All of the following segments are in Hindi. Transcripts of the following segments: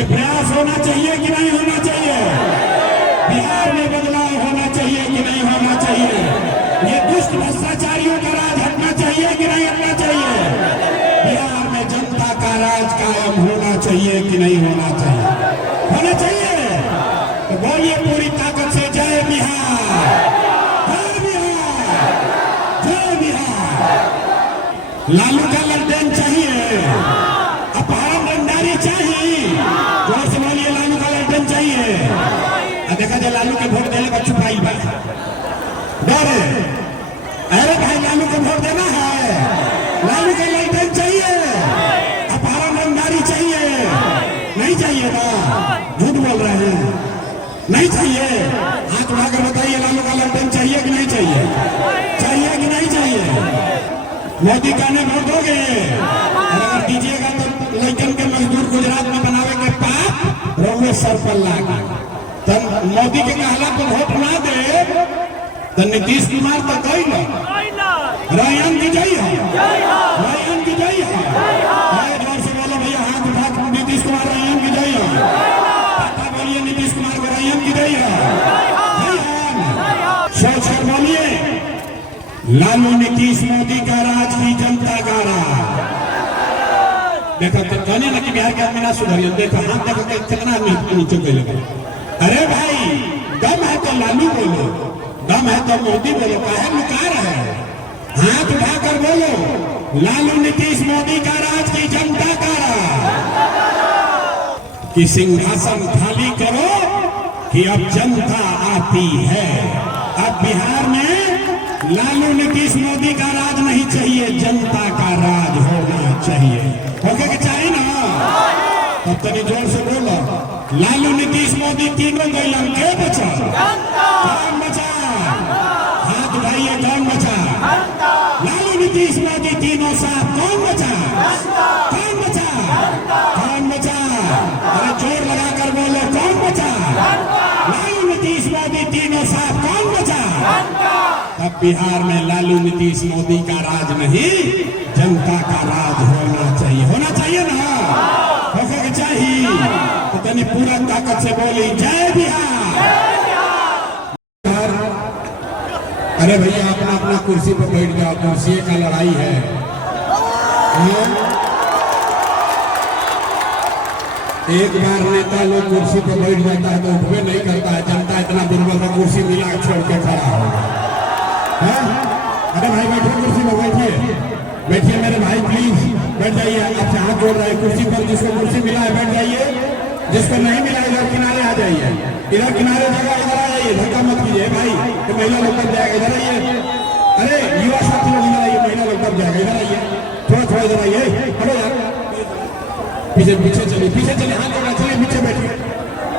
ये प्रयास होना चाहिए कि नहीं होना चाहिए? बिहार में बदलाव होना चाहिए कि नहीं होना चाहिए? ये दुष्ट भ्रष्टाचारियों का राज हटना चाहिए कि नहीं हटना चाहिए? बिहार में जनता का राज कायम होना चाहिए कि नहीं होना चाहिए? होना चाहिए। तो बोलिए पूरी ताकत से जय बिहार, जय बिहार, जय बिहार। लालू का ललटेन चाहिए, अपहरण रंगदारी चाहिए, जोर से बोलिए लालू का ललटेन चाहिए। देखा जाए लालू के वोट देने का छुपाई बा डरे, अरे भाई लालू को वोट देना है, लालू का ललटेन चाहिए, अपहरण रंगदारी चाहिए, नहीं चाहिए ना? झूठ बोल रहे हैं, नहीं चाहिए। हाथ उठाकर बताइए लालू का ललटेन चाहिए कि नहीं चाहिए? चाहिए कि नहीं चाहिए? मोदी कहने वोट दोगे? अगर दीजिएगा तो लड़कन के मजदूर गुजरात में बनावे के पाप रोवे सर पर लागे। तो मोदी के कहला को वोट ना दे तो नीतीश कुमार तो कही ना रायन की जय है, रायन की जय है। जोर से बोलो भैया, हाथ उठा नीतीश कुमार रायन की जय है। पता बोलिए नीतीश कुमार को रायन की जय है। सोच कर बोलिए, लालू नीतीश मोदी का राज की जनता का राज। देखो तो कहने ना कि बिहार के आदमी ना सुधरिए, देखो हाथ देखो कितना नीचे गए। अरे भाई दम है तो लालू बोलो, दम है तो मोदी बोलो, काहे लुका रहे हैं? हाथ उठाकर बोलो, लालू नीतीश मोदी का राज की जनता का राज। कि सिंहासन खाली करो कि अब जनता आती है। अब बिहार में लालू नीतीश मोदी का राज नहीं चाहिए, जनता का राज होना चाहिए। होके के चाहिए ना? तब तनी जोर से बोलो, लालू नीतीश मोदी तीनों गैलन के बचा, कौन बचा? हाथ उठाइए, कौन बचा? लालू नीतीश मोदी तीनों साथ कौन बचा? कौन बचा? कौन बचा? अरे जोर लगाकर बोलो, कौन बचा? लालू नीतीश मोदी तीनों साथ कौन बचा? अब बिहार में लालू नीतीश मोदी का राज नहीं, जनता का राज होना चाहिए। होना चाहिए ना? होना चाहिए। तो तनी पूरा ताकत से बोली जय बिहार। अरे भैया अपना अपना कुर्सी पर बैठ जाओ, कुर्सी का लड़ाई है। एक बार नेता लोग कुर्सी पर बैठ जाता है तो उठवे नहीं करता है, जनता इतना दुर्बल है कुर्सी मिला छोड़ के खड़ा होगा। अरे भाई बैठिए, कुर्सी पर बैठिए, बैठिए मेरे भाई प्लीज बैठ जाइए। आपसे हाथ जोड़ रहे हैं कुर्सी पर, जिसको कुर्सी मिला है बैठ जाइए, जिसको नहीं मिला इधर किनारे आ जाइए, इधर किनारे जगह इधर आ जाइए, धक्का मत कीजिए भाई, तो महिला लोग तब जाएगा, इधर आइए। अरे युवा साथी लोग इधर आइए, महिला लोग तब जाएगा, इधर आइए, थोड़ा थोड़ा इधर आइए। हेलो यार, पीछे पीछे चलिए, पीछे चलिए, हाथ जोड़ा चलिए, पीछे बैठिए।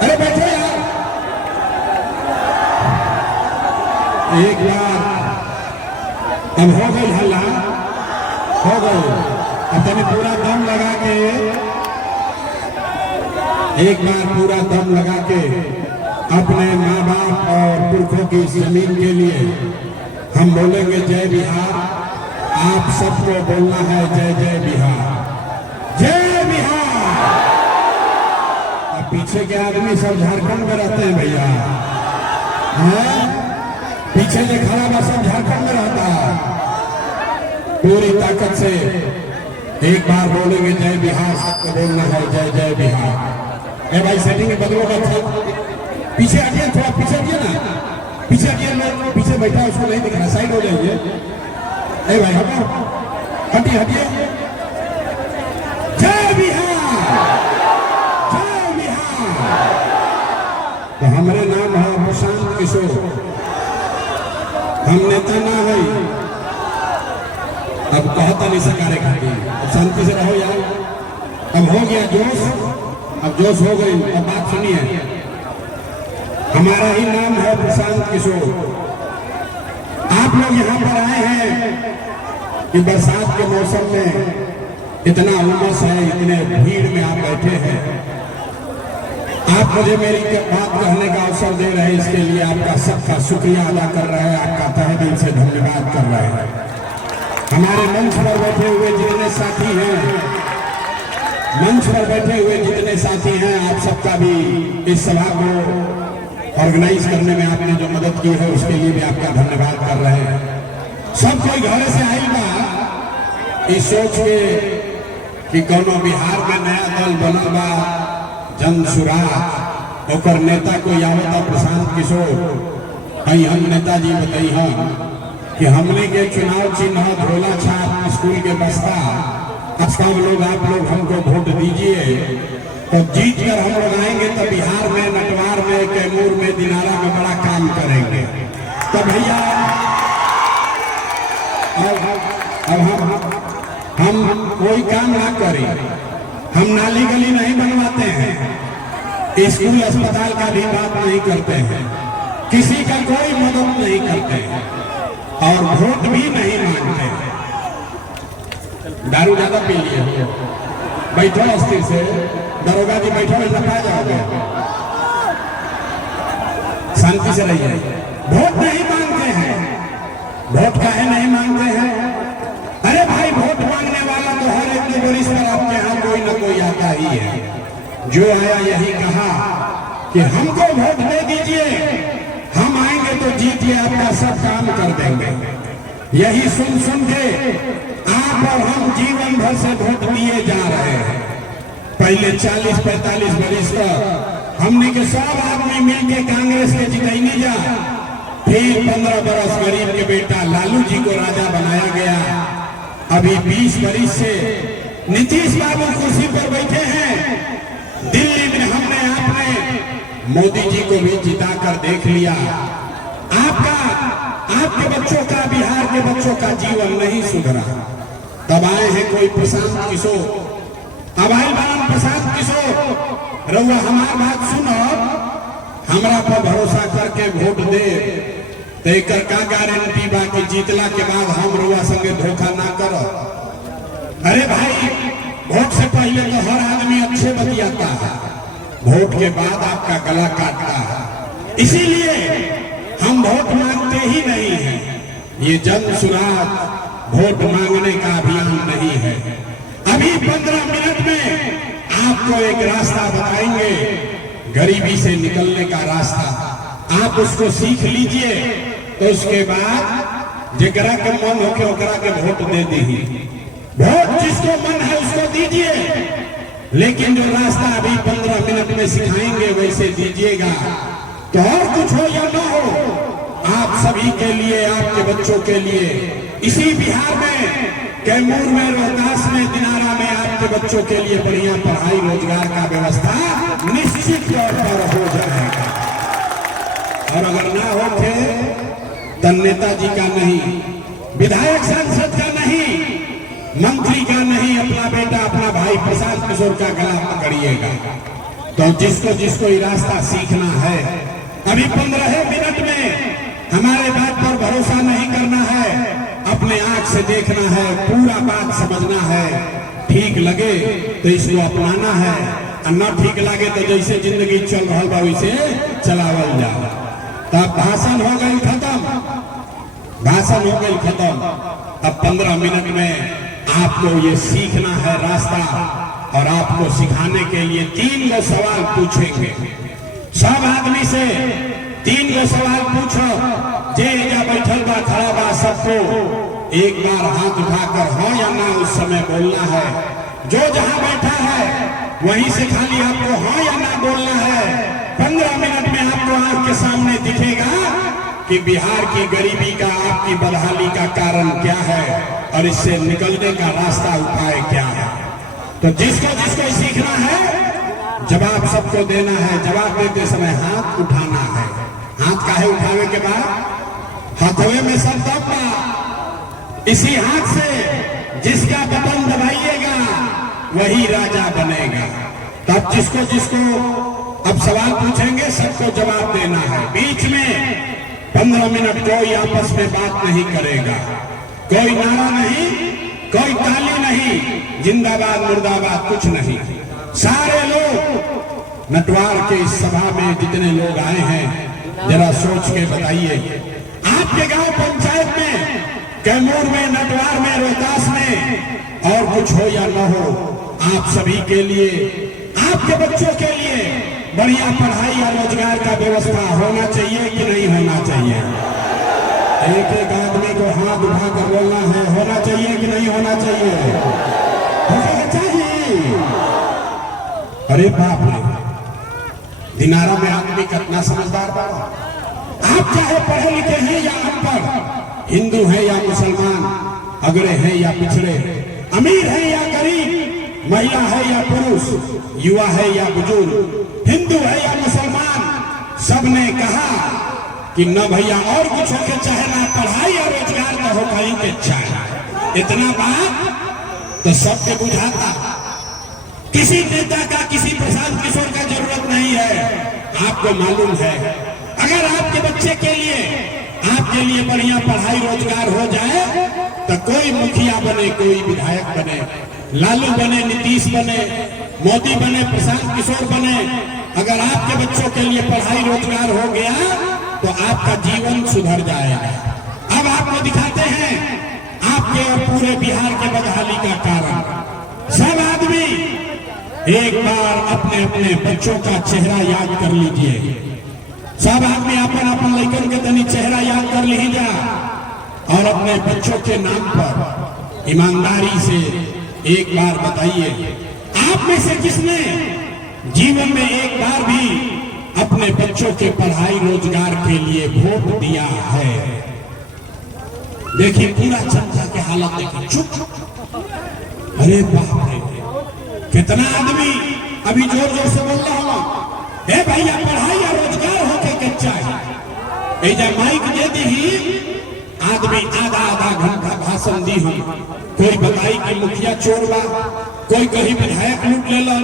अरे बैठो यार। एक बार अब हो गई हल्ला, हो गई। अब तभी पूरा दम लगा के, एक बार पूरा दम लगा के अपने माँ बाप और पुरखों की जमीन के लिए हम बोलेंगे जय बिहार। आप सबको बोलना है जय जय बिहार, जय बिहार। अब पीछे के आदमी सब झारखंड में रहते हैं भैया, पीछे जो खड़ा बा सब झारखंड में रहता है। पूरी ताकत से एक बार बोलेंगे जय बिहार, सबको बोलना है जय जय बिहार। ए भाई सेटिंग में बदलो का पीछे हटिए, थोड़ा पीछे हटिए ना, पीछे हटिए, लोग पीछे बैठा है उसको नहीं दिख रहा, साइड हो जाइए। ए भाई हटो, हटिए हटिए। जय बिहार, जय बिहार। तो हमारे नाम है प्रशांत किशोर, हम नेता ना है। अब कहता नहीं सकारे खाती, अब शांति से रहो यार। अब हो गया जोश, अब जोश हो गई। अब बात सुनिए, हमारा ही नाम है प्रशांत किशोर। आप लोग यहाँ पर आए हैं कि बरसात के मौसम में इतना उमस है, इतने भीड़ में आप बैठे हैं। आप मुझे मेरी बात कहने का अवसर दे रहे हैं, इसके लिए आपका सबका शुक्रिया अदा कर रहे हैं, आपका तहे दिल से धन्यवाद कर रहे हैं। हमारे मंच पर बैठे हुए जितने साथी हैं मंच पर बैठे हुए जितने साथी हैं, आप सबका भी इस सभा को ऑर्गेनाइज करने में आपने जो मदद की है उसके लिए भी आपका धन्यवाद कर रहे हैं। सब कोई घर से आई बा इस सोच के कि कोनो बिहार में नया दल बनल बा जन सुराज, ओकर नेता कोई आवता प्रशांत किशोर। कहीं हम नेताजी बताई हम कि हमने के चुनाव चिन्ह धोला छाप स्कूल के बस्ता, सब लोग आप लोग हमको वोट दीजिए, तो जीत कर हम लोग आएंगे तो बिहार में, नटवार में, कैमूर में, दिनारा में बड़ा काम करेंगे। तो भैया अब हम कोई काम ना करें, हम नाली गली नहीं बनवाते हैं, स्कूल अस्पताल का भी बात नहीं करते हैं, किसी का कोई मदद नहीं करते हैं और वोट भी नहीं मांगते हैं। दारू ज्यादा पी लिए, बैठो अस्थिर से, दरोगा जी बैठो, लपा जाओगे, शांति से रहिए। वोट नहीं मांगते हैं, वोट काहे नहीं मांगते हैं? अरे भाई, वोट मांगने वाला तो हर एक के वरिष्ठ पर आपके यहाँ कोई ना कोई आता ही है। जो आया यही कहा कि हमको वोट दे दीजिए, हम आएंगे तो जीतिए, आपका सब काम कर देंगे। यही सुन सुन के आप और हम जीवन भर से वोट दिए जा रहे हैं। पहले 40-45 वर्ष तक हमने के सब आदमी मिलके कांग्रेस के जितैनी जा, फिर 15 बरस गरीब के बेटा लालू जी को राजा बनाया गया। अभी 20 वर्ष से नीतीश बाबू कुर्सी पर बैठे हैं। दिल्ली में हमने आपने मोदी जी को भी जिताकर देख लिया। आपके बच्चों का, बिहार के बच्चों का जीवन नहीं सुधरा। तब आए हैं कोई प्रशांत किशोर, अब आए बारन प्रशांत किशोर, रउआ हमार बात सुनो, हमरा पर भरोसा करके वोट दे तो एक का गारंटी बा कि जीतला के बाद हम रउआ संगे धोखा ना करो। अरे भाई, वोट से पहले तो हर आदमी अच्छे बतियाता है, वोट के बाद आपका गला काटता है। इसीलिए हम वोट मांगते ही नहीं हैं। ये जन सुराज वोट मांगने का अभियान नहीं है। अभी 15 मिनट में आपको एक रास्ता बताएंगे, गरीबी से निकलने का रास्ता। आप उसको सीख लीजिए, तो उसके बाद जगरा के मन होके ओकरा के वोट दे दी। वोट जिसको मन है उसको दीजिए, लेकिन जो रास्ता अभी 15 मिनट में सिखाएंगे वैसे दीजिएगा। तो और कुछ हो या ना हो, आप सभी के लिए, आपके बच्चों के लिए, इसी बिहार में, कैमूर में, रोहतास में, दिनारा में आपके बच्चों के लिए बढ़िया पढ़ाई रोजगार का व्यवस्था निश्चित तौर पर हो जाएगा। और अगर ना होते तो नेताजी का नहीं, विधायक सांसद का नहीं, मंत्री का नहीं, अपना बेटा, अपना भाई प्रशांत किशोर का गला पकड़िएगा। तो जिसको जिसको ये रास्ता सीखना है, अभी 15 मिनट में हमारे बात पर भरोसा नहीं करना है, अपने आंख से देखना है, पूरा बात समझना है। ठीक लगे तो इसको अपनाना है, और न ठीक लगे तो जैसे जिंदगी चल रहा बा वैसे चलावल जाए। तब भाषण हो गई खत्म, भाषण हो गई खत्म। अब 15 मिनट में आपको ये सीखना है रास्ता, और आपको सिखाने के लिए 3 गो सवाल पूछेंगे। सब आदमी से 3 गो सवाल पूछो, जे या बैठल बा, खड़ा बा, सबको एक बार हाथ उठाकर हाँ या ना उस समय बोलना है। जो जहां बैठा है वहीं से खाली आपको हाँ या ना बोलना है। 15 मिनट में आपको आंख के सामने दिखेगा कि बिहार की गरीबी का, आपकी बदहाली का कारण क्या है और इससे निकलने का रास्ता, उपाय क्या है। तो जिसको जिसको सीखना है, जवाब सबको देना है। जवाब देते समय हाथ उठाना है। हाथ काहे उठावे के बाद? हाथवे में सब दम बा। इसी हाथ से जिसका बटन दबाइएगा वही राजा बनेगा। तब जिसको जिसको अब सवाल पूछेंगे सबको जवाब देना है। बीच में 15 मिनट कोई आपस में बात नहीं करेगा, कोई नारा नहीं, कोई ताली नहीं, जिंदाबाद मुर्दाबाद कुछ नहीं। सारे लोग नटवार के इस सभा में जितने लोग आए हैं, जरा सोच के बताइए, आपके गांव पंचायत में, कैमूर में, नटवार में, रोहतास में, और कुछ हो या न हो, आप सभी के लिए, आपके बच्चों के लिए बढ़िया पढ़ाई और रोजगार का व्यवस्था होना चाहिए कि नहीं होना चाहिए? एक एक आदमी को हाथ उठा कर बोलना है, होना चाहिए कि नहीं होना चाहिए? होना चाहिए। अरे बाप रे, दिनारा में आदमी कितना समझदार बना। आप चाहे पढ़े लिखे हैं या अनपढ़, हिंदू हैं या मुसलमान, अगड़े हैं या पिछड़े, अमीर है या गरीब, महिला है या पुरुष, युवा है या बुजुर्ग, हिंदू है या मुसलमान, सबने कहा कि न भैया और कुछ होके चाहे ना पढ़ाई और रोजगार का हो कहीं के चाहे। इतना बात तो सबके बुझाता। किसी नेता का, किसी प्रशांत किशोर का जरूरत नहीं है। आपको मालूम है, अगर आपके बच्चे के लिए, आपके लिए बढ़िया पढ़ाई रोजगार हो जाए तो कोई मुखिया बने, कोई विधायक बने, लालू बने, नीतीश बने, मोदी बने, प्रशांत किशोर बने, अगर आपके बच्चों के लिए पढ़ाई रोजगार हो गया तो आपका जीवन सुधर जाएगा। अब आपको दिखाते हैं आपके और पूरे बिहार के बदहाली का कारण। सब आदमी एक बार अपने अपने बच्चों का चेहरा याद कर लीजिए। सब आदमी अपन अपन लड़कन के तनी चेहरा याद कर लीजिए और अपने बच्चों के नाम पर ईमानदारी से एक बार बताइए, आप में से किसने जीवन में एक बार भी अपने बच्चों के पढ़ाई रोजगार के लिए वोट दिया है? देखिए पूरा जनता के हालत देखिए, चुप। अरे बाप रे, कितना आदमी अभी जोर जोर से बोल रहा हूं, हे भैया पढ़ाई या रोजगार होके के चाहिए। जब माइक दे दी आदमी आधा आधा घंटा भाषण दी हम, कोई बताई कि मुखिया चोर बा, कोई कहीं विधायक लूट ले लो,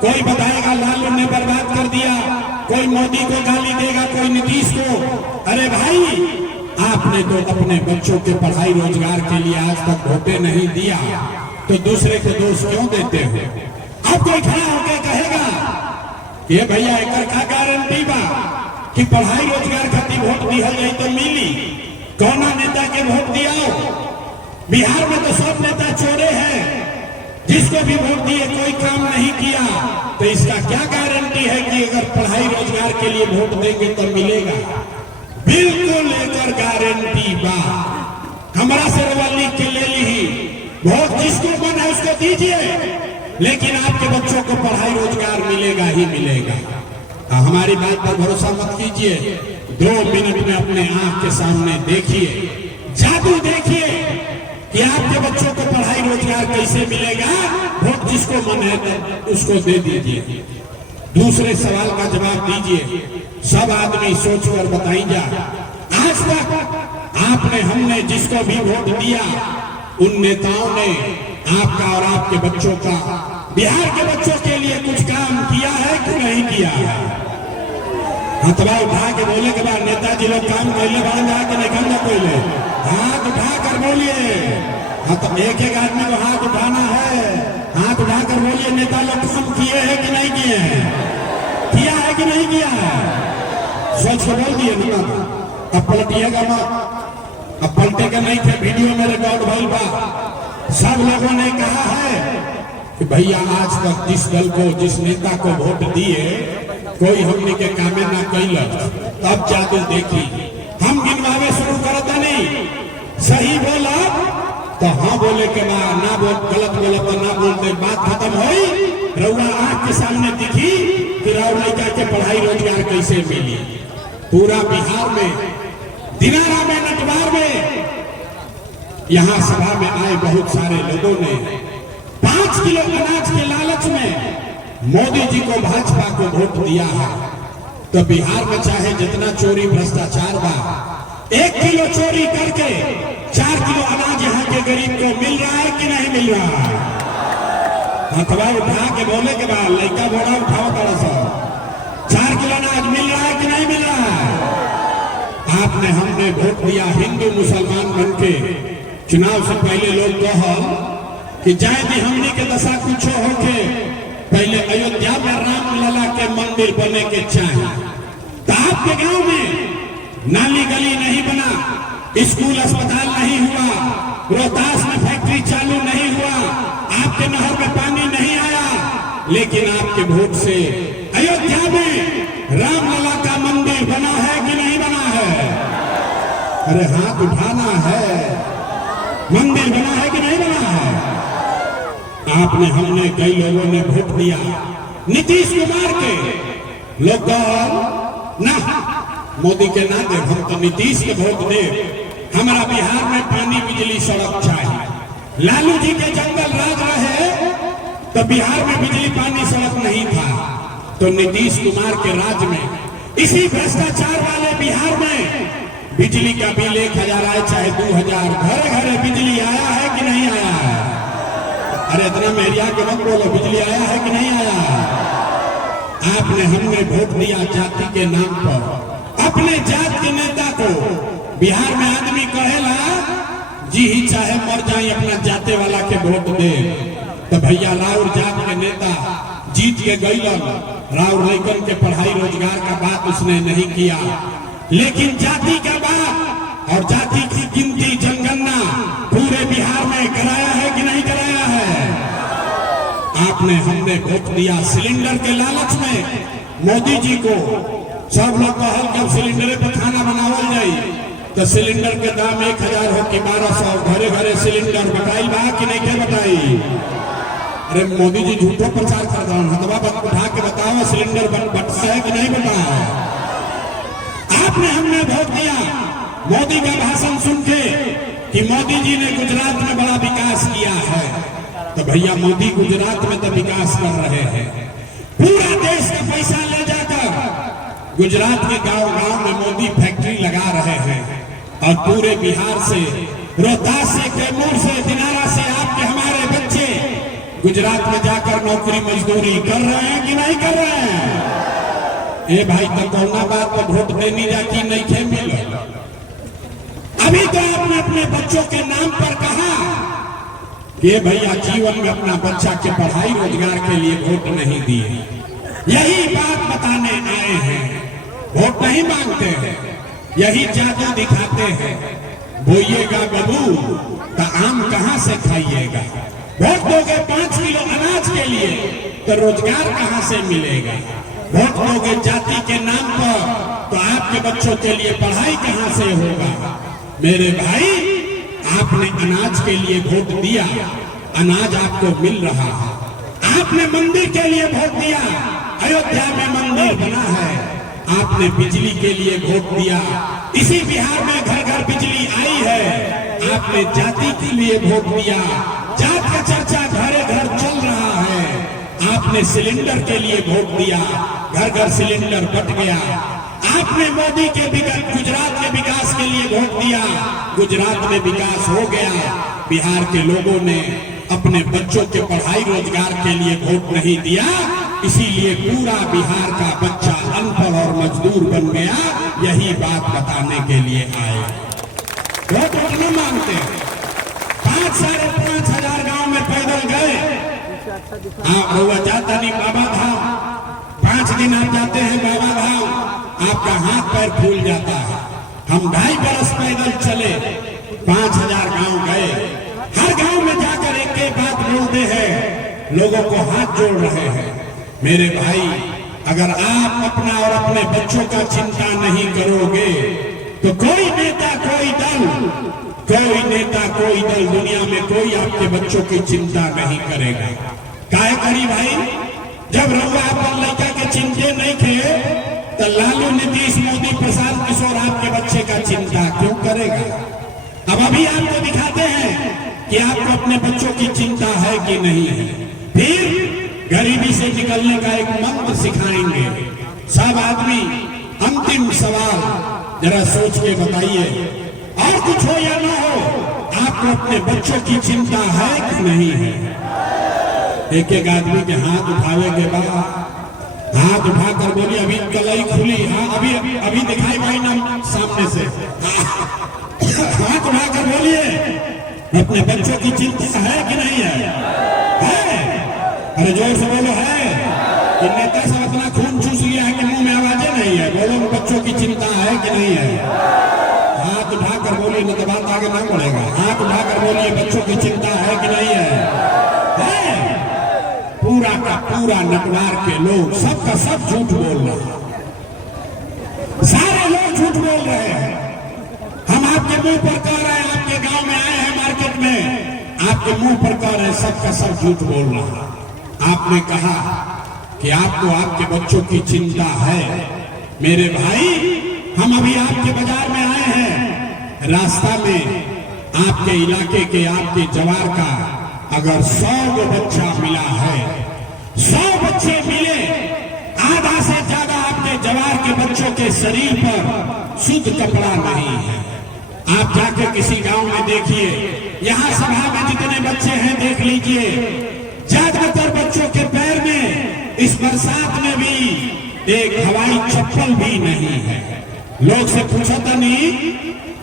कोई बताएगा लालू ने बर्बाद कर दिया, कोई मोदी को गाली देगा, कोई नीतीश को। अरे भाई, आपने तो अपने बच्चों के पढ़ाई रोजगार के लिए आज तक वोटे नहीं दिया, तो दूसरे को दोष क्यों देते हो? अब कोई खड़ा होकर कहेगा ये भैया एक का गारंटी बा कि पढ़ाई रोजगार खातिर वोट दिया जाए तो मिली। कौना नेता के वोट दिया? बिहार में तो सब नेता चोरे हैं, जिसको भी वोट दिए कोई काम नहीं किया, तो इसका क्या गारंटी है कि अगर पढ़ाई रोजगार के लिए वोट देंगे तो मिलेगा? बिल्कुल एक गारंटी बा। हमारा से रवाली के ले ली, वोट जिसको मन है उसको दीजिए, लेकिन आपके बच्चों को पढ़ाई रोजगार मिलेगा ही मिलेगा। हमारी बात पर भरोसा मत कीजिए, 2 मिनट में अपने आंख के सामने देखिए, जादू देखिए कि आपके बच्चों को पढ़ाई रोजगार कैसे मिलेगा। वोट जिसको मन है तो उसको दे दीजिए। दूसरे सवाल का जवाब दीजिए। सब आदमी सोचकर बताइए, आज तक आपने, हमने जिसको भी वोट दिया, उन नेताओं ने आपका और आपके बच्चों का, बिहार के बच्चों के लिए कुछ काम किया है कि नहीं किया है? हथवा उठा के बोले के बाद नेताजी लोग काम पहले बढ़ जा के नहीं करना, पहले हाथ उठा कर बोलिए। हाँ, तो एक एक आदमी को हाथ उठाना है, हाथ उठा कर बोलिए नेता लोग काम किए हैं कि नहीं किए हैं? किया है कि नहीं किया है? सोच के बोल दिए ना, अब पलटिएगा मत। अब पलटेगा नहीं थे, वीडियो में रिकॉर्ड भइल बा। सब लोगों ने कहा है कि भैया आज तक जिस दल को, जिस नेता को वोट दिए, कोई हमने के कामे ना कैलक। अब जादू देखी, हम गिनवावे शुरू करता नहीं, सही बोला तो हाँ बोले के बाद, ना बोल गलत बोला तो ना बोलते, बात खत्म हुई। रउआ आंख के सामने दिखी कि राव लड़का के पढ़ाई रोजगार कैसे मिली। पूरा बिहार में, दिनारा में, नटवार में, यहाँ सभा में आए बहुत सारे लोगों ने 5 किलो अनाज के लालच में मोदी जी को, भाजपा को वोट दिया है। तो बिहार में चाहे जितना चोरी भ्रष्टाचार बा, 1 किलो चोरी करके 4 किलो अनाज यहाँ के गरीब को मिल रहा है कि नहीं मिल रहा है? हथवा उठा के बोले के बाद लड़का बोला उठाओ बड़ा सा, 4 किलो अनाज मिल रहा है कि नहीं मिल रहा है? आपने, हमने वोट दिया हिंदू मुसलमान बन के। चुनाव से पहले लोग कहो कि जाए भी हमने के दशा कुछ होके, पहले अयोध्या में राम लला के मंदिर बने के चाहिए। तो आपके गांव में नाली गली नहीं बना, स्कूल अस्पताल नहीं हुआ, रोहतास में फैक्ट्री चालू नहीं हुआ, आपके नहर में पानी नहीं आया, लेकिन आपके वोट से अयोध्या में रामलला का मंदिर बना है कि नहीं बना है? अरे हाथ उठाना है, मंदिर बना है कि नहीं बना है? आपने, हमने, कई लोगों ने वोट दिया नीतीश कुमार के, लोग ना मोदी के ना दे, हम तो नीतीश के वोट दे। हमारा बिहार में पानी, बिजली, सड़क चाहिए। लालू जी के जंगल राज रहे तो बिहार में बिजली, पानी, सड़क नहीं था, तो नीतीश कुमार के राज में इसी भ्रष्टाचार वाले बिहार में बिजली का बिल 1000 आए चाहे 2000, घरे घरे बिजली आया है कि नहीं आया है? अरे इतना मेरिया के मत बोलो, बिजली आया है कि नहीं आया? आपने, हमने वोट दिया जाति के नाम पर, अपने जात के नेता को। बिहार में आदमी कहेला जी ही चाहे मर जाए अपना जाते वाला के वोट दे, तो भैया राउर जात के नेता जीत के गईलन, राउर लैकन के पढ़ाई रोजगार का बात उसने नहीं किया, लेकिन जाति का बात और जाति की गिनती, जनगणना पूरे बिहार में कराया है कि नहीं कराया है? आपने, हमने वोट दिया सिलेंडर के लालच में मोदी जी को। सब लोग कहल कि अब सिलेंडर पर खाना बनावल जाए, तो सिलेंडर के दाम 1000 हो कि 1200, घरे घरे सिलेंडर बताई बा कि नहीं के बताई? अरे मोदी जी झूठो प्रचार कर रहा हूं, हथवा उठा के बताओ सिलेंडर बटता है कि नहीं बता है? आपने, हमने वोट दिया मोदी का भाषण सुन के कि मोदी जी ने गुजरात में बड़ा विकास किया है, तो भैया मोदी गुजरात में तो विकास कर रहे हैं, पूरा देश का पैसा ले जाकर गुजरात के गांव गांव में मोदी फैक्ट्री लगा रहे हैं, और पूरे बिहार से, रोहतास से, कैमूर से, दिनारा से आपके, हमारे बच्चे गुजरात में जाकर नौकरी मजदूरी कर रहे हैं कि नहीं कर रहे हैं? ए भाई, तो कौना बात पर वोट देनी जाती नहीं खे मिल। अभी तो आपने अपने बच्चों के नाम पर कहा कि भैया जीवन में अपना बच्चा के पढ़ाई रोजगार के लिए वोट नहीं दिए। यही बात बताने आए हैं, वोट नहीं मांगते हैं, यही जादू दिखाते हैं। बोइएगा बबू तो आम कहां से खाइएगा? वोट दोगे 5 किलो अनाज के लिए तो रोजगार कहां से मिलेगा? वोट दोगे जाति के नाम पर तो आपके बच्चों के लिए पढ़ाई कहां से होगा? मेरे भाई, आपने अनाज के लिए वोट दिया, अनाज आपको मिल रहा है। आपने मंदिर के लिए वोट दिया, अयोध्या में मंदिर बना है। आपने बिजली के लिए वोट दिया, इसी बिहार में घर घर बिजली आई है। आपने जाति के लिए वोट दिया, जात का चर्चा घरे घर चल रहा है। आपने सिलेंडर के लिए वोट दिया, घर घर सिलेंडर बट गया। आपने मोदी के गुजरात के विकास के लिए वोट दिया, गुजरात में विकास हो गया। बिहार के लोगों ने अपने बच्चों के पढ़ाई रोजगार के लिए वोट नहीं दिया, इसीलिए पूरा बिहार का बच्चा अनपढ़ और मजदूर बन गया। यही बात बताने के लिए आए। वोट नहीं मांगते। 5,500 गांव में पैदल गए। हाँ, जाता नहीं बाबा धाम, 5 दिन आप जाते हैं बाबा धाम, आपका हाथ पैर फूल जाता है। हम 2.5 बरस पैदल चले, 5000 गांव गए। हर गांव में जाकर एक एक बात बोलते हैं, लोगों को हाथ जोड़ रहे हैं। मेरे भाई, अगर आप अपना और अपने बच्चों का चिंता नहीं करोगे तो कोई नेता, कोई दल दुनिया में कोई आपके बच्चों की चिंता नहीं करेगा। काहे करी भाई? जब रउआ अपन लड़का के चिंते नहीं थे तो लालू, नीतीश, मोदी, प्रसाद, किशोर आपके बच्चे का चिंता क्यों करेगा? अब अभी आपको दिखाते हैं कि आपको अपने बच्चों की चिंता है कि नहीं है। फिर गरीबी से निकलने का एक मंत्र सिखाएंगे। सब आदमी अंतिम सवाल जरा सोच के बताइए, और कुछ हो या ना हो, आपको अपने बच्चों की चिंता है कि नहीं है? एक एक आदमी के हाथ उठावे के बाद हाथ उठाकर बोलिए, अभी कलाई खुली। हाँ, अभी दिखाई भाई ना सामने से। हाथ उठाकर बोलिए, अपने बच्चों की चिंता है कि नहीं है? अरे जोर से बोलो, है कि नेता सब अपना खून चूस लिया है कि मुंह में आवाजें नहीं है? बोलो, बच्चों की चिंता है कि नहीं है? हाथ उठाकर बोलिए, नहीं तो बात आगे ना बढ़ेगा। हाथ उठाकर बोलिए, बच्चों की चिंता है कि नहीं है? का पूरा नटवार के लोग सबका सब झूठ बोल रहे हैं, सारे लोग झूठ बोल रहे हैं। हम आपके मुंह पर कह रहे हैं, आपके गांव में आए हैं मार्केट में, आपके मुंह पर कह रहे हैं, सबका सब झूठ बोल रहा है। आपने कहा कि आपको आपके बच्चों की चिंता है। मेरे भाई, हम अभी आपके बाजार में आए हैं, रास्ता में आपके इलाके के आपके जवार का अगर 100 बच्चा मिला है, 100 बच्चे मिले, आधा से ज्यादा आपके जवार के बच्चों के शरीर पर शुद्ध कपड़ा नहीं है। आप जाकर किसी गांव में देखिए, यहां सभा में जितने बच्चे हैं देख लीजिए, ज्यादातर बच्चों के पैर में इस बरसात में भी एक हवाई चप्पल भी नहीं है। लोग से पूछा था नहीं,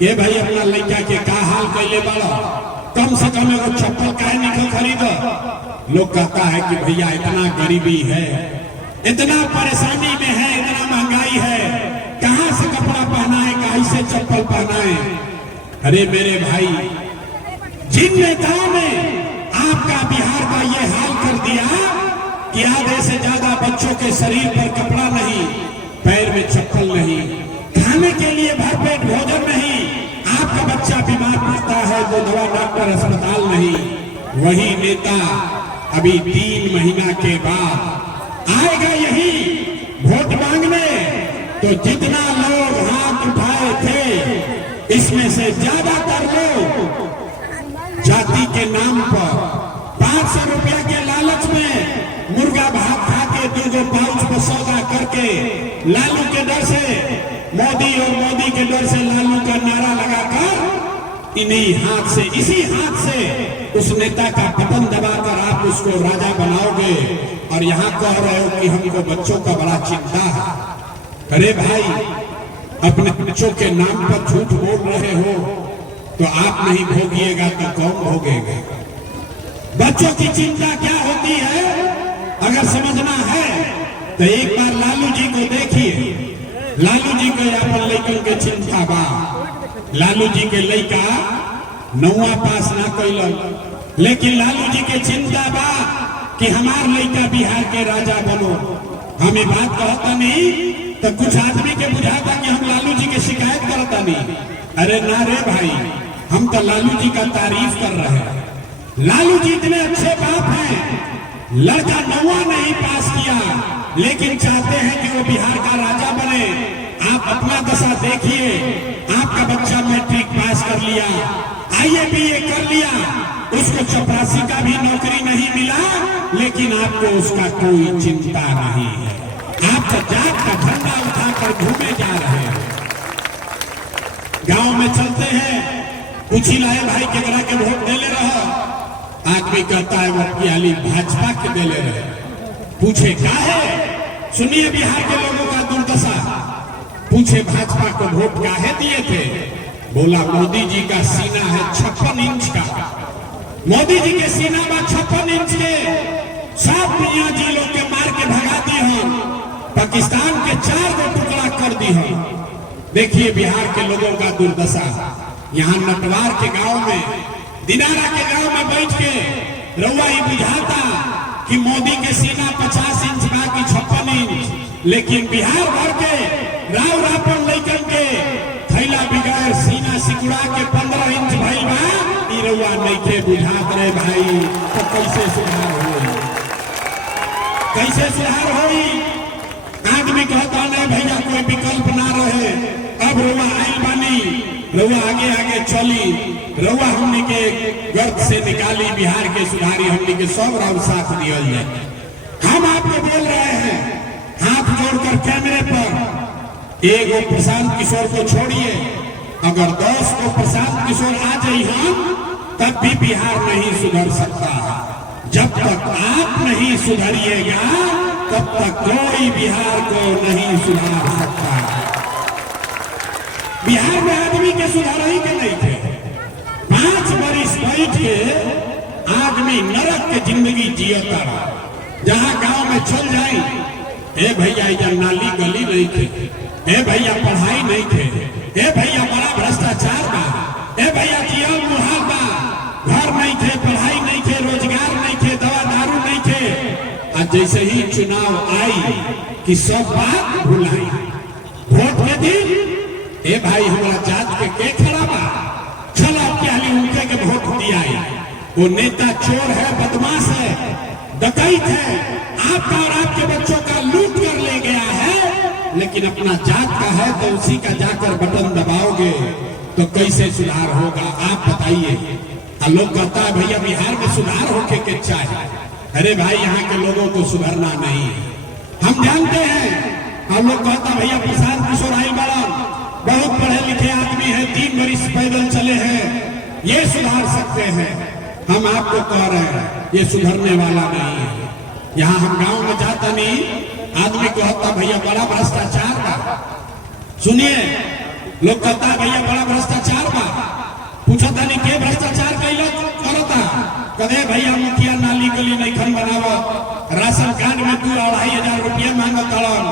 ये भाई अपना लड़का के का हाल कैले बड़ा, कम से कम एगो चप्पल काहे निकल खरीदो। लोग कहता है कि भैया इतना गरीबी है, इतना परेशानी में है, इतना महंगाई है, कहां से कपड़ा पहना है, कहां से चप्पल पहना है। अरे मेरे भाई, जिन नेताओं ने आपका बिहार का ये हाल कर दिया कि आधे से ज्यादा बच्चों के शरीर पर कपड़ा नहीं, पैर में चप्पल नहीं, खाने के लिए भरपेट भोजन नहीं, आपका बच्चा बीमार पड़ता है तो दवा डॉक्टर अस्पताल नहीं, वही नेता अभी 3 महीना के बाद आएगा यही वोट मांगने, तो जितना लोग हाथ उठाए थे इसमें से ज्यादातर लोग जाति के नाम पर 500 रुपया के लालच में मुर्गा भात खा के 2 पाउच पर सौदा करके लालू के डर से, मोदी और मोदी के डर से लालू का नारा लगाकर इन्हीं हाथ से, इसी हाथ से उस नेता का बटन दबाकर आप उसको राजा बनाओगे और यहां कह रहे हो कि हमको बच्चों का बड़ा चिंता है। अरे भाई, अपने बच्चों के नाम पर झूठ बोल रहे हो तो आप नहीं भोगिएगा तो कौन भोगेगा? बच्चों की चिंता क्या होती है अगर समझना है तो एक बार लालू जी को देखिए। लालू जी के अपन लड़कन के चिंता बा, लालू जी के लड़का 9वां पास ना कैलन, लेकिन लालू जी के चिंता बा कि हमार लड़का बिहार के राजा बनो। हम ये बात कहता नहीं तो कुछ आदमी के बुझाता कि हम लालू जी की शिकायत करता नहीं। अरे ना रे भाई, हम तो लालू जी का तारीफ कर रहे हैं। लालू जी इतने अच्छे बाप हैं, लड़का 9वां नहीं पास किया लेकिन चाहते हैं कि वो बिहार का राजा बने। आप अपना दशा देखिए, आपका बच्चा मैट्रिक पास कर लिया, IABA कर लिया, उसको चपरासी का भी नौकरी नहीं मिला, लेकिन आपको उसका कोई चिंता नहीं है। आप तो जात का झंडा उठाकर घूमे जा रहे हैं। गांव में चलते हैं, पूछी लाए भाई केकरा के वोट देले रहो, आदमी कहता है वो पियाली भाजपा के देले रहे। पूछे क्या है? सुनिए बिहार के लोगों का दुर्दशा। पूछे भाजपा को वोट काहे दिए थे? बोला मोदी जी का सीना है 56 इंच का, मोदी जी के सीना में 56 इंच के सब मियां जी लोग के मार के भगा दी हम, पाकिस्तान के 4 टुकड़ा कर दी हम। देखिए बिहार के लोगों का दुर्दशा। यहाँ नटवार के गांव में, दिनारा के गांव में बैठ के रउआ ही बुझाता कि मोदी के सीना 50 इंच बाकी 56 इंच, लेकिन बिहार भर के राव रापन लैकन के थैला बिगाड़ सीना सिकुड़ा के 15 इंच भइल बा। ई रउआ नइखे बुझात रे भाई, तो कैसे सुधार होई? कैसे सुधार होई? आदमी कहता नहीं भैया कोई विकल्प ना रहे, अब रउआ आइल बानी, रउआ आगे आगे चली, रउआ हमने के गर्द से निकाली, बिहार के सुधारी, हमने के सब राव साथ दिया जाए। हम आपको बोल रहे हैं हाथ जोड़कर कैमरे पर, एगो प्रशांत किशोर को छोड़िए, अगर 10 को प्रशांत किशोर आ जाए हम, तब भी बिहार नहीं सुधर सकता। जब तक आप नहीं सुधरिएगा तब तक कोई बिहार को नहीं सुधार सकता। बिहार में आदमी के सुधार ही के नहीं थे। 5 बरिस बैठ के आदमी नरक के जिंदगी जियता रहा। जहां गांव में चल जाए, ए भैया इधर नाली गली नहीं थे, ए भैया पढ़ाई नहीं थे, ए भैया बड़ा भ्रष्टाचार बा, ए भैया जियल मुहाल बा, घर नहीं थे, पढ़ाई नहीं थे, रोजगार नहीं थे, दवा दारू नहीं थे। जैसे ही चुनाव आई कि सब बात भुलाई। वोट के दिन ए भाई हमारा जात के खड़ा बा, चलो क्या उनके के वोट दिया। वो नेता चोर है, बदमाश है, डकैत है, आपका और आपके बच्चों का लूट कर ले गया है, लेकिन अपना जात का है तो उसी का जाकर बटन दबाओगे तो कैसे सुधार होगा आप बताइए। लोग कहता है भैया बिहार में सुधार होके के चाहिए। अरे भाई यहाँ के लोगों को सुधरना नहीं है, हम जानते हैं। हम लोग कहता भैया प्रशांत किशोर आइल बड़न बहुत पढ़े लिखे आदमी है, 3 बरिस पैदल चले हैं, ये सुधार सकते हैं। हम आपको कह रहे हैं ये सुधरने वाला नहीं है। यहाँ हम गांव में जाता नहीं, आदमी कहता भैया बड़ा भ्रष्टाचार बा। सुनिए, लोग कहता भैया बड़ा भ्रष्टाचार बा, पूछा था नहीं के भ्रष्टाचार कैला करता, कदे भैया मुखिया नाली गली नहीं खन बनावा, राशन कार्ड में 2-2.5 रुपया मांगो तड़न,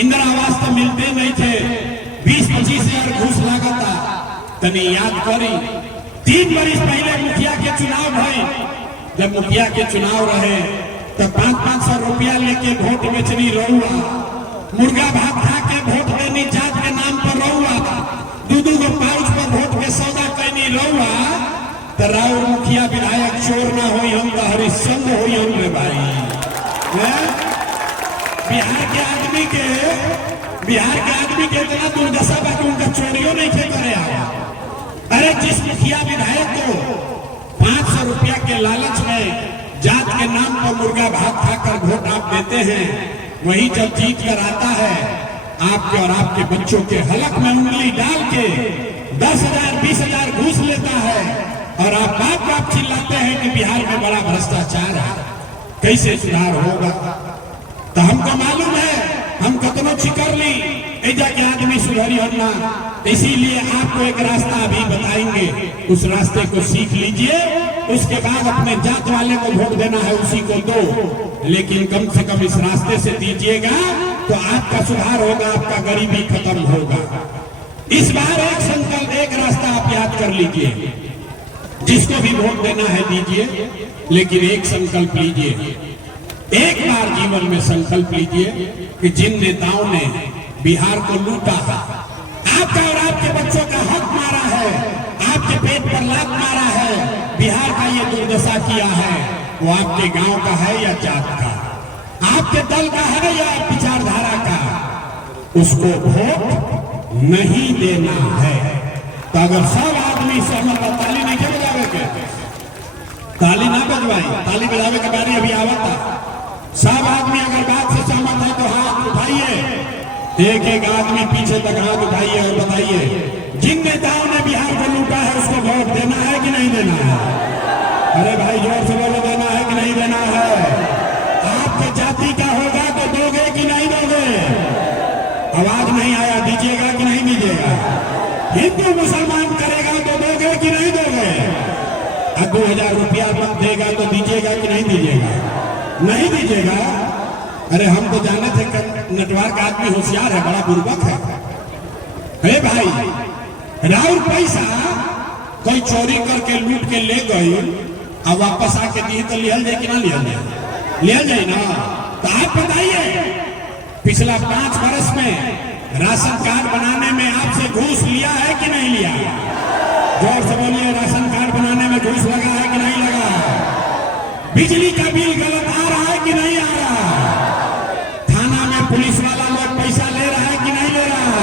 इंदिरा आवास तो मिलते नहीं थे, 20-25 हजार घूस लागता। तनी याद करी 3 बरिस पहले मुखिया के चुनाव भई, जब मुखिया के चुनाव रहे तब 500 रुपया लेके वोट बेचनी रहुआ, मुर्गा भात खा के वोट देनी जात के नाम पर रहुआ, 2-2 पाउच पर वोट के सौदा कैनी रहुआ। तो राउर मुखिया विधायक चोर ना होई हम तो हरिश्चंद्र होई हम रे भाई। बिहार के आदमी के इतना दुर्दशा बा कि उनका चोरियों नहीं थे करे आवा। अरे जिस मुखिया विधायक को 500 रुपया के लालच में जात के नाम पर मुर्गा भात खाकर वोट आप देते हैं, वही जब जीत कर आता है आपके और आपके बच्चों के हलक में उंगली डाल के 10,000-20,000 घूस लेता है और आप बाप चिल्लाते हैं कि बिहार में बड़ा भ्रष्टाचार है, कैसे सुधार होगा। तो हमको मालूम है हम कतनो चिकर ली ऐजा के आदमी सुधरी होना, इसीलिए आपको एक रास्ता अभी बताएंगे, उस रास्ते को सीख लीजिए, उसके बाद अपने जात वाले को वोट देना है उसी को दो, लेकिन कम से कम इस रास्ते से दीजिएगा तो आपका सुधार होगा, आपका गरीबी खत्म होगा। इस बार एक संकल्प, एक रास्ता आप याद कर लीजिए, जिसको भी वोट देना है दीजिए, लेकिन एक संकल्प लीजिए, एक बार जीवन में संकल्प लीजिए कि जिन नेताओं ने बिहार को लूटा है, आपका और आपके बच्चों का हक मारा है, आपके पेट पर लात मारा है, बिहार का ये दुर्दशा किया है, वो आपके गांव का है या जात का, आपके दल का है या विचारधारा का, उसको वोट नहीं देना है। तो अगर सब आदमी सहमत, ताली नहीं क्या बजावे के, ताली ना बजवाई, ताली बजावे के बारी अभी आवा था। सब आदमी अगर बात से सहमत है तो हाथ उठाइए, एक एक आदमी पीछे तक हाथ उठाइए और बताइए जिन नेताओं ने बिहार को लूटा है उसको वोट देना है कि नहीं देना है। अरे भाई जोर से बोलो, देना है कि नहीं देना है। आपके जाति का होगा तो दोगे कि नहीं दोगे, आवाज नहीं आया, दीजिएगा कि नहीं दीजिएगा। हिंदू मुसलमान करेगा तो दोगे कि नहीं दोगे, 2,000 रुपया मत देगा तो दीजिएगा कि नहीं दीजिएगा, नहीं दीजिएगा। अरे हम तो जाने थे नेटवर्क का आदमी होशियार है, बड़ा बुर्बक है। अरे भाई राउर पैसा कोई चोरी करके लूट के ले गई और वापस आके दी तो लिया जाए कि ना लिया जाए, लिया जाए ना। तो आप बताइए पिछला 5 वर्ष में राशन कार्ड बनाने में आपसे घूस लिया है कि नहीं लिया, जोर से बोलिए, राशन कार्ड बनाने में घूस लगा है कि नहीं लगा, बिजली का बिल गलत आ रहा है कि नहीं आ रहा, थाना में पुलिस वाला लोग पैसा ले रहा है कि नहीं ले रहा,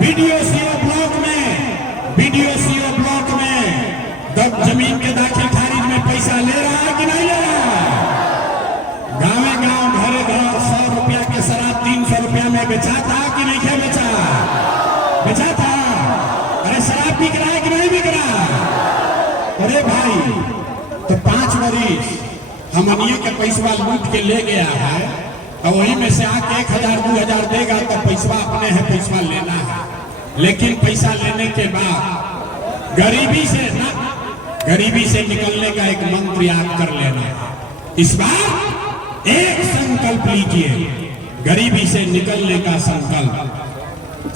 बीडीओ सीओ ब्लॉक में जमीन के दाखिल खारिज में पैसा ले रहा है कि नहीं ले रहा, गाँव गाँव घरे घर 100 रुपया के शराब 300 रुपया में बेचा था कि नहीं क्या बेचा, बेचा था। अरे शराब बिक रहा है कि नहीं बिक रहा। अरे भाई तो 5 वरिस हमनिए के पैसा लूट के ले गया है और वही में से आके 1,000-2,000 देगा तो पैसा अपने है, पैसा लेना है, लेकिन पैसा लेने के बाद गरीबी से निकलने का एक मंत्र याद कर लेना है। इस बार एक संकल्प लीजिए, गरीबी से निकलने का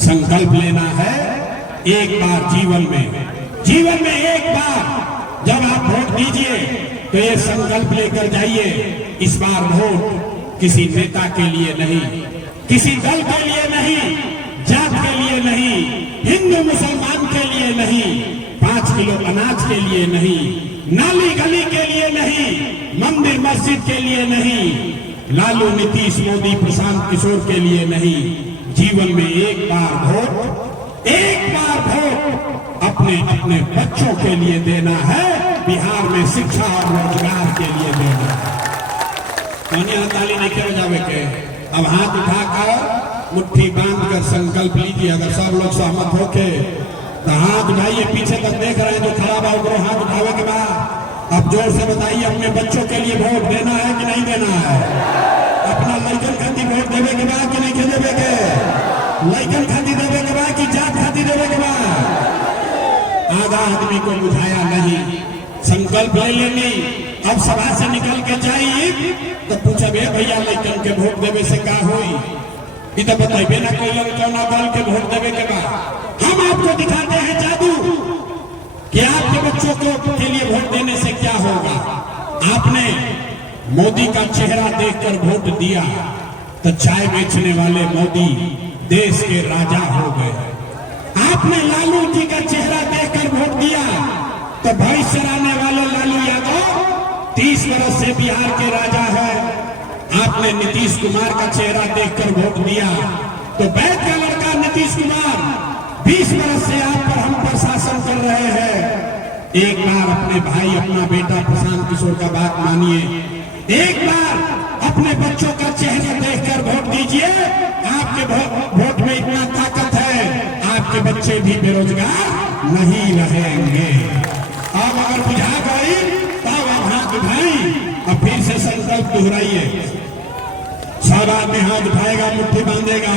संकल्प लेना है। एक बार जीवन में एक बार जब आप वोट दीजिए तो ये संकल्प लेकर जाइए इस बार वोट किसी नेता के लिए नहीं, किसी दल के लिए नहीं, जात के लिए नहीं, हिंदू मुसलमान के लिए नहीं, 5 किलो अनाज के लिए नहीं, नाली गली के लिए नहीं, मंदिर मस्जिद के लिए नहीं, लालू नीतीश मोदी प्रशांत किशोर के लिए नहीं, जीवन में एक बार वोट अपने अपने बच्चों के लिए देना है, बिहार में शिक्षा और रोजगार के लिए देना है। कौन ताली नहीं क्यों जावे के? अब हाथ उठाकर मुट्ठी बांधकर संकल्प लीजिए। अगर सब लोग सहमत होके तो हाथ उठाइए। पीछे तक देख रहे हैं जो खड़ा बा उनको हाथ उठावे के बाद अब जोर से बताइए, अपने बच्चों के लिए वोट देना है कि नहीं देना है? अपना लड़कन खातिर वोट देवे के बाद कि नहीं देवे के? लड़कन खातिर देवे के बाद कि जात खातिर देवे के बाद? आधा आदमी को बुझाया नहीं, संकल्प ले लेनी। अब सभा से निकल के जाइए तो पूछे भैया लड़कन के वोट देवे से क्या हुई? तो बताइए ना कोई कौन दल के वोट देवे के बाद हम आपको दिखाते हैं जादू कि आपके बच्चों को के लिए वोट देने से क्या होगा। आपने मोदी का चेहरा देखकर वोट दिया तो चाय बेचने वाले मोदी देश के राजा हो गए। आपने लालू जी का चेहरा देखकर वोट दिया तो भैंस चराने वाले लालू यादव 30 वर्ष से बिहार के राजा है। आपने नीतीश कुमार का चेहरा देखकर वोट दिया तो बैठ का लड़का नीतीश कुमार 20 वर्ष से आप पर हम पर शासन कर रहे हैं। एक बार अपने भाई अपना बेटा प्रशांत किशोर का बात मानिए, एक बार अपने बच्चों का चेहरा देखकर वोट दीजिए। आपके वोट में इतना ताकत है, आपके बच्चे भी बेरोजगार नहीं रहेंगे। अब अगर बुझा गई तब अब हाथ उठाई, अब फिर से संकल्प दोहराइए। सब आदमी हाथ उठाएगा, मुट्ठी बांधेगा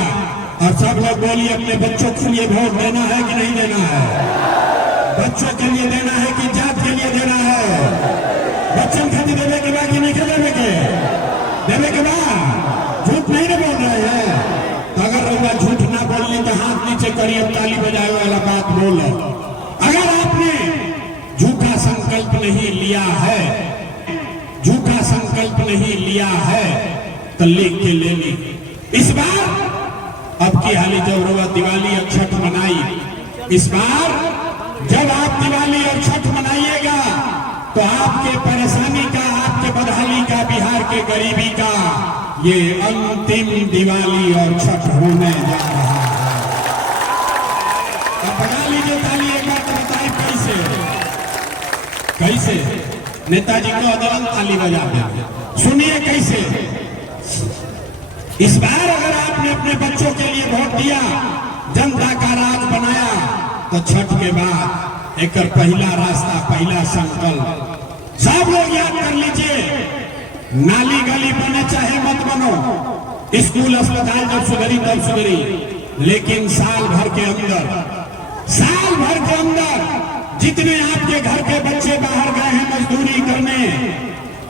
और सब लोग बोलिए अपने बच्चों के लिए वोट देना है कि नहीं देना है? बच्चों के लिए देना है कि जात के लिए देना है? बच्चों खातिर देवे के बाद कि नहीं देवे के? देवे के बाद झूठ नहीं ना बोल रहे हैं। तो अगर रउआ झूठ ना बोलनी तो हाथ नीचे करिए, ताली बजाए वाला बात बोलो। अगर आपने झूठा संकल्प नहीं लिया है, झूठा संकल्प नहीं लिया है तो लिख के ले ली। इस बार अब की हाली जब रउआ दिवाली और छठ मनाई, इस बार जब आप दिवाली और छठ मनाइएगा तो आपके परेशानी का, आपके बदहाली का, बिहार के गरीबी का ये अंतिम दिवाली और छठ होने जा रहा है। अब बना लीजिए ताली एक बार, बताइए कैसे नेताजी को अदलन ताली बजाते हैं। सुनिए कैसे। इस बार अगर आपने अपने बच्चों के लिए वोट दिया, जनता का राज बनाया, तो छठ के बाद एक पहला रास्ता, पहला संकल्प सब लोग याद कर लीजिए। नाली गली बने चाहे मत बनो, स्कूल अस्पताल जब सुधरी तब सुधरी, लेकिन साल भर के अंदर जितने आपके घर के बच्चे बाहर गए हैं मजदूरी करने,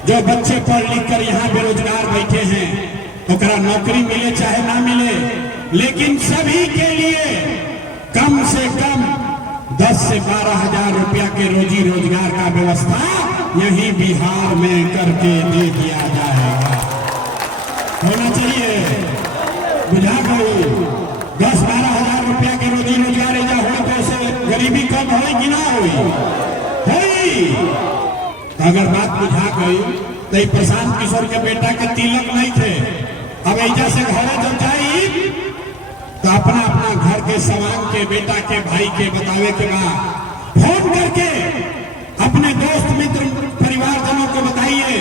जो बच्चे पढ़ लिख कर यहाँ बेरोजगार बैठे हैं, ओकरा नौकरी मिले चाहे ना मिले, लेकिन सभी के लिए कम से कम 10 से 12 हजार रुपया के रोजी रोजगार का व्यवस्था यही बिहार में करके दे दिया जाएगा। होना चाहिए, बुझा करो। 10-12 हजार रुपया के रोजी रोजगार एजा हो तो ऐसे गरीबी कम हो कि ना हो? अगर बात बुझा गई तो प्रशांत किशोर के बेटा के तिलक नहीं थे। अब ऐजा से घरे जब जाई तो अपना अपना घर के सवांग के, बेटा के, भाई के बतावे के बाद फोन करके अपने दोस्त मित्र परिवारजनों को बताइए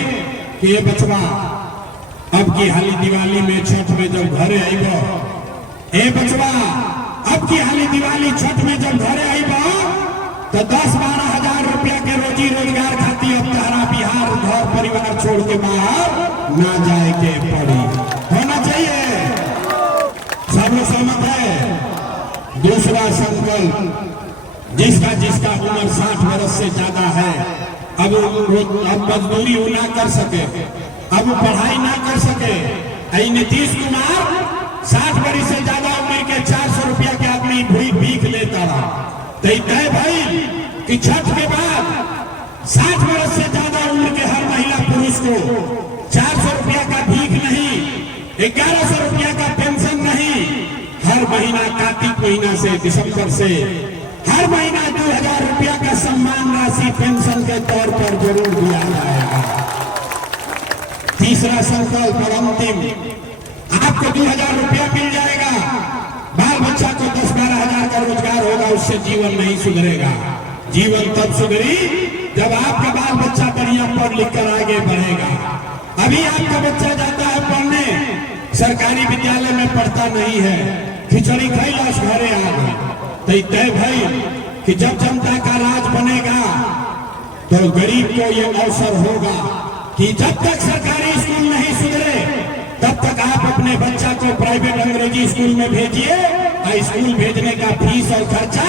कि ये बचवा अब की हाली दिवाली में, छठ में जब घरे आईबो, ए बचवा अब की हाली दिवाली छठ में जब घरे आईबो तो 10-12 हजार रुपया के रोजी रोजगार खाती अब तारा बिहार घर परिवार छोड़ के बाहर ना जाए के पड़ी। होना चाहिए, सब लोग सहमत है। दूसरा संकल्प, जिसका उम्र 60 वर्ष से ज्यादा है, अब मजदूरी वो ना कर सके, अब वो पढ़ाई ना कर सके। नीतीश कुमार 60 वर्ष से ज्यादा उम्र के 400 रुपया के आदमी भीख लेता रहा। तय भाई कि छठ के बाद 60 वर्ष से ज्यादा उम्र के हर महिला पुरुष को 400 1100 रुपया का पेंशन नहीं, हर महीना कार्तिक महीना से दिसंबर से हर महीना 2000 रुपया का सम्मान राशि पेंशन के तौर पर जरूर दिया जाएगा। तीसरा संकल्प और अंतिम, आपको 2000 रुपया मिल जाएगा, बाल बच्चा को 10-12 हजार का रोजगार होगा, उससे जीवन नहीं सुधरेगा। जीवन तब सुधरी जब आपका बाल बच्चा बढ़िया पढ़ लिख कर आगे बढ़ेगा। अभी आपका बच्चा जाता है पढ़ने, सरकारी विद्यालय में पढ़ता नहीं है, खिचड़ी खाई लाश घरे आ गए। तो तय भाई कि जब जनता का राज बनेगा तो गरीब को ये अवसर होगा कि जब तक सरकारी स्कूल नहीं सुधरे तब तक आप अपने बच्चा को प्राइवेट अंग्रेजी स्कूल में भेजिए, और स्कूल भेजने का फीस और खर्चा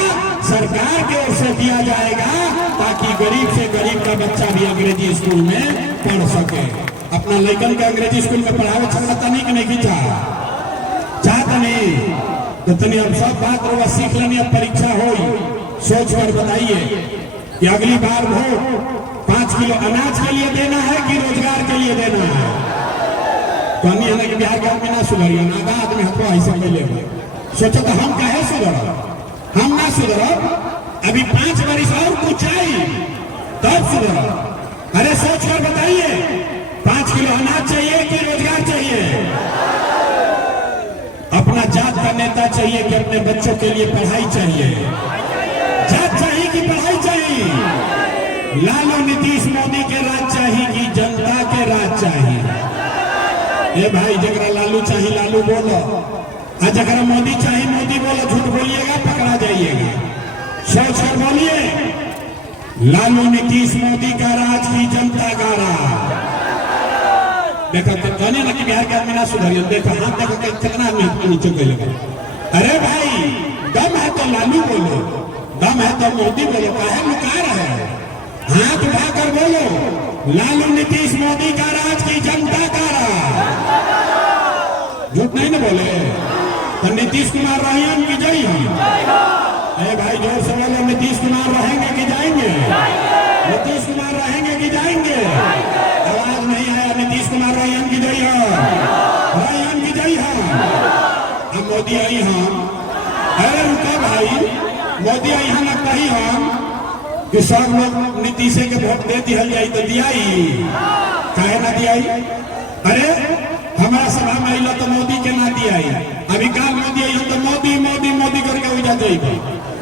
सरकार की ओर से दिया जाएगा, ताकि गरीब से गरीब का बच्चा भी अंग्रेजी स्कूल में पढ़ सके। अपना लड़कन के अंग्रेजी स्कूल में पढ़ावे चाहता नहीं कि नहीं चाहता नहीं, तो तनी अब सब बात रोवा सीख लेनी। अब परीक्षा हो, सोच कर बताइए कि अगली बार वोट 5 किलो अनाज के लिए देना है कि रोजगार के लिए देना है। कहनी है ना कि बिहार गांव में ना सुधरिए, नागा आदमी हमको ऐसा मिले सोचो तो हम काहे सुधरब, हम ना सुधरब, अभी 5 वर्ष और कुछ चाहिए तब सुधरब। अरे सोच कर बताइए, 5 किलो अनाज चाहिए कि रोजगार चाहिए? अपना जात का नेता चाहिए कि अपने बच्चों के लिए पढ़ाई चाहिए? जात चाहिए कि पढ़ाई चाहिए? लालू नीतीश मोदी के राज चाहिए कि जनता के राज चाहिए? ए भाई, जगरा लालू चाहिए लालू बोलो, और जगरा मोदी चाहिए मोदी बोलो। झूठ बोलिएगा पकड़ा जाइएगा। सोच कर बोलिए, लालू नीतीश मोदी का राज की जनता का राज। देखो कहने ना कि बिहार के आदमी ना सुधरिए, देखो हाथ देखो कितना आदमी नीचे गए लगा। अरे भाई, दम है तो लालू बोलो, दम है तो मोदी बोलो, काहे लुका रहे हैं? हाथ उठाकर बोलो, लालू नीतीश मोदी का राज की जनता का राज। झूठ नहीं ना बोले तो नीतीश कुमार रहेंगे कि जाइए? अरे भाई जोर से बोलो, नीतीश कुमार रहेंगे कि जाएंगे? नीतीश कुमार रहेंगे कि जाएंगे? आवाज नहीं आया। नीतीश कुमार रहेंगे कि जाइए? रहेंगे कि जाइए? हम मोदी आई हम। अरे रुको भाई, मोदी आई हम लगता ही हम कि सब लोग नीतीश के वोट दे दिया जाए तो दियाई, काहे ना दियाई? अरे हमारा सभा में आइला तो मोदी के ना दियाई, अभी काल मोदी आई तो मोदी मोदी मोदी करके उजा जाएगी।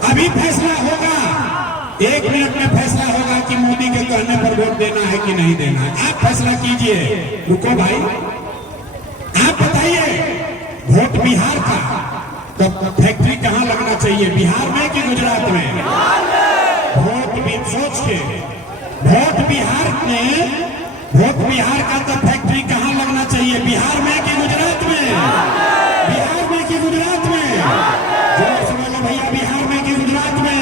अभी फैसला होगा, 1 मिनट में फैसला होगा कि मोदी के कहने पर वोट देना है कि नहीं देना है। आप फैसला कीजिए। रुको भाई, आप बताइए, वोट बिहार का तो फैक्ट्री कहाँ लगना चाहिए, बिहार में कि गुजरात में? वोट भी सोच के, वोट बिहार में, वोट बिहार का तो फैक्ट्री कहाँ लगना चाहिए, बिहार में कि गुजरात में? बिहार में कि गुजरात में? जोर से बोलो भैया, बिहार में कि गुजरात में?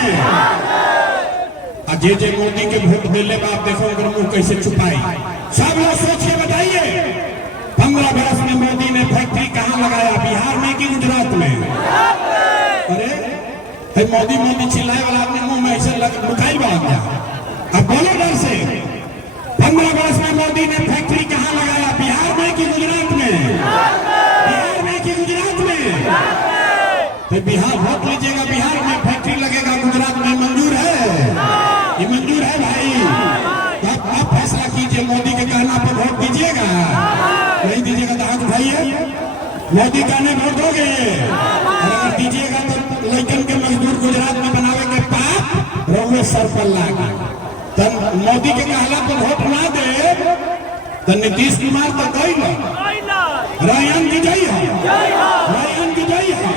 जे मोदी के वोट दिले बाप देखो अगर मुंह कैसे छुपाई। सब लोग सोच के बताइए, 15 वर्ष में मोदी ने फैक्ट्री कहाँ लगाया, बिहार में कि गुजरात में? अरे मोदी मोदी चिल्लाए वाला अपने मुंह में ऐसे लुकाई बात गया। अब बोलो डर से, 15 वर्ष में मोदी ने फैक्ट्री कहाँ लगाया, बिहार में कि गुजरात में? बिहार में कि गुजरात में? तो बिहार वोट लीजिएगा, बिहार में फैक्ट्री लगेगा, गुजरात में मंजूर है? ये मंजूर है भाई? तो आप फैसला कीजिए, मोदी के कहना पर वोट दीजिएगा? नहीं दीजिएगा तो हाथ उठाइए। मोदी कहने वोट दोगे? और अगर दीजिएगा तो लड़कन के मजदूर गुजरात में बनावे के पाप रोवे सर पर लागे। तो मोदी के कहला पर वोट ना दे तो नीतीश कुमार तो गई रायन की जय है, रायन की जय है।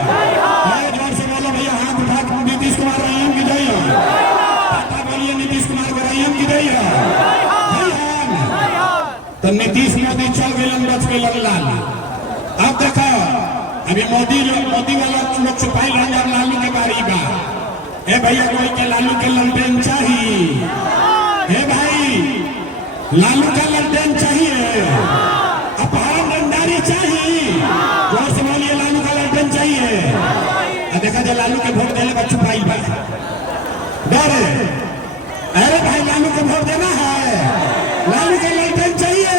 जोर से बोलो भैया, हाथ उठा के नीतीश कुमार रायन की जय है। पता बोलिए नीतीश कुमार को रायन की जय है। तो नीतीश मोदी चल गए, बच के लग लाल। अब देखो, अभी मोदी वाला लोग छुपाई रहेंगे, अब लालू के बारी बा। ए भैया, कोई के लालू के ललटेन चाहिए? ए भाई, लालू का ललटेन चाहिए? अपहरण रंगदारी चाहिए? जोर से बोलिए, लालू का ललटेन चाहिए? देखा जाए लालू के वोट देने का छुपाई बा डर। अरे भाई, लालू को वोट देना है, लालू का ललटेन चाहिए?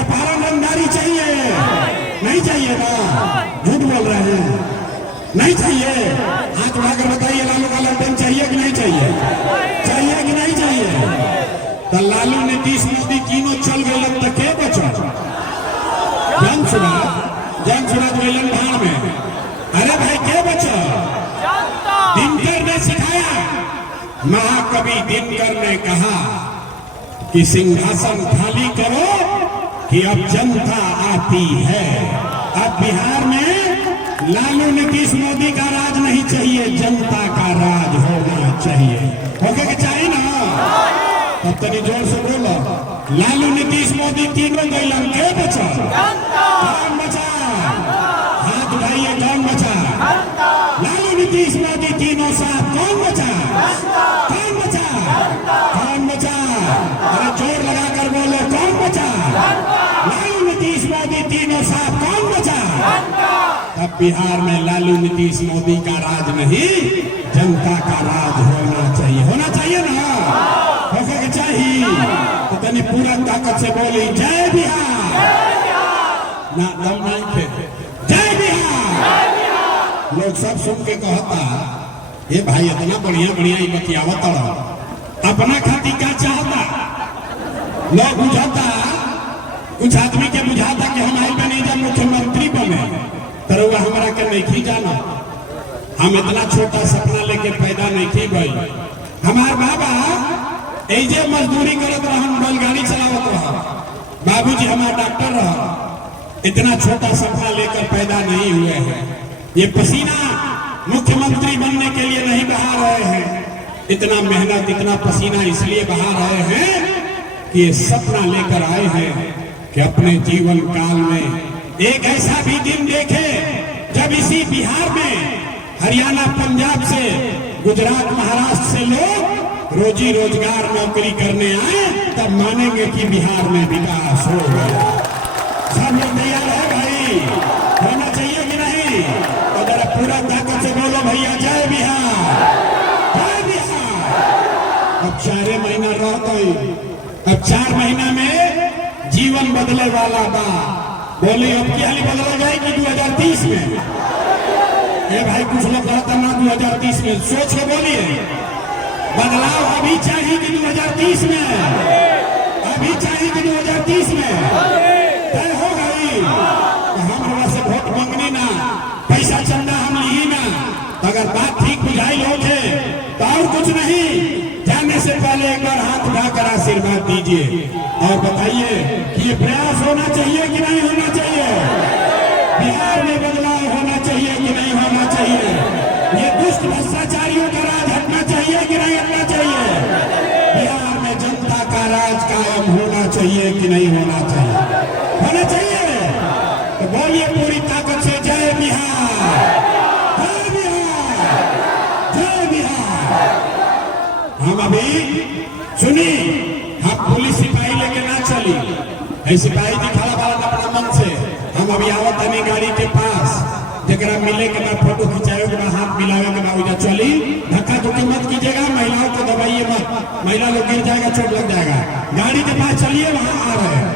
अपहरण रंगदारी चाहिए? चाहिए ना? झूठ बोल रहे हैं, नहीं चाहिए। हाथ उठाकर बताइए, लालू का लंटन चाहिए कि नहीं चाहिए? चाहिए कि नहीं चाहिए? तो लालू नीतीश मोदी तीनों चल गए तक के बचल जन सुना गए भाड़ में। अरे भाई के बचल? दिनकर ने सिखाया, महाकवि दिनकर ने कहा कि सिंहासन खाली करो कि अब जनता आती है। अब बिहार में लालू नीतीश मोदी का राज नहीं चाहिए, जनता का राज होना चाहिए। होके के चाहिए ना? तब तनी जोर से बोलो, लालू नीतीश मोदी तीनों गैलन के बचा? कौन बचा? हाथ उठाइए, कौन बचा? लालू नीतीश मोदी तीनों साथ कौन बचा? कौन बचा? कौन बचा? अरे जोर लगाकर बोलो, कौन बचा? लालू नीतीश मोदी तीनों साथ कौन बचा? अब बिहार में लालू नीतीश मोदी का राज नहीं, जनता का राज होना चाहिए। होना चाहिए ना? होके चाहिए तो तनी पूरा ताकत से बोली, जय बिहार। ना दम नहीं थे, जय बिहार। लोग सब सुन के कहता, ये भाई इतना बढ़िया बढ़िया ही बतियावत अपना खाती क्या चाहता? लोग बुझाता, कुछ आदमी के बुझाता कि हम आई बने जब मुख्यमंत्री बने, तो वह हमारा के नहीं जाना। हम इतना छोटा सपना लेके पैदा नहीं की गई। हमार बाबा ऐसे मजदूरी करत रहन, बैलगाड़ी चलावत रहा। बाबूजी हमारा डॉक्टर रहा। इतना छोटा सपना लेकर पैदा नहीं हुए हैं। ये पसीना मुख्यमंत्री बनने के लिए नहीं बहा रहे हैं। इतना मेहनत, इतना पसीना इसलिए बहा रहे हैं कि ये सपना लेकर आए हैं कि अपने जीवन काल में एक ऐसा भी दिन देखे जब इसी बिहार में हरियाणा, पंजाब से, गुजरात, महाराष्ट्र से लोग रोजी रोजगार नौकरी करने आए, तब मानेंगे कि बिहार में विकास हो गया। सब लोग तैयार है भाई? होना चाहिए कि नहीं? तो जरा पूरा ताकत से बोलो भैया, जय बिहार, जय बिहार। अब 4 महीना रह गई, अब 4 महीना में जीवन बदले वाला बा। बोली अब क्या बदला जाएगी 2030 में? ये भाई कुछ लोग कहता ना 2030 में, सोच के बोलिए। बदलाव अभी चाहिए कि 2030 में? अभी चाहिए कि 2030 में? तय हो गई तो हम से वोट मांगनी ना, पैसा चंदा हम ही ना। अगर बात ठीक बुझाई होके तो और कुछ नहीं, जाने से पहले एक बार हाथ उठाकर आशीर्वाद दीजिए और बताइए कि ये प्रयास होना चाहिए कि नहीं होना चाहिए? बिहार में बदलाव होना चाहिए कि नहीं होना चाहिए? ये दुष्ट भ्रष्टाचारियों का राज हटना चाहिए कि नहीं हटना चाहिए? बिहार में जनता का राज कायम होना चाहिए कि नहीं होना चाहिए? होना चाहिए। तो बोलिए पूरी ताकत से, जय बिहार, जय बिहार, जय बिहार। हम अभी सुनी, हम पुलिस सिपाही लेके ना चली, सिपाही दिखाला वाला अपना मन से। हम अभी आवत हमें गाड़ी के पास, जरा मिले के बाद फोटो खिंचाए के बाद हाथ मिलावे के बाद उधर चली। धक्का धुक्की मत कीजिएगा, महिलाओं को दबाइए मत, महिला लोग गिर जाएगा, चोट लग जाएगा। गाड़ी के पास चलिए, वहां आ रहे हैं।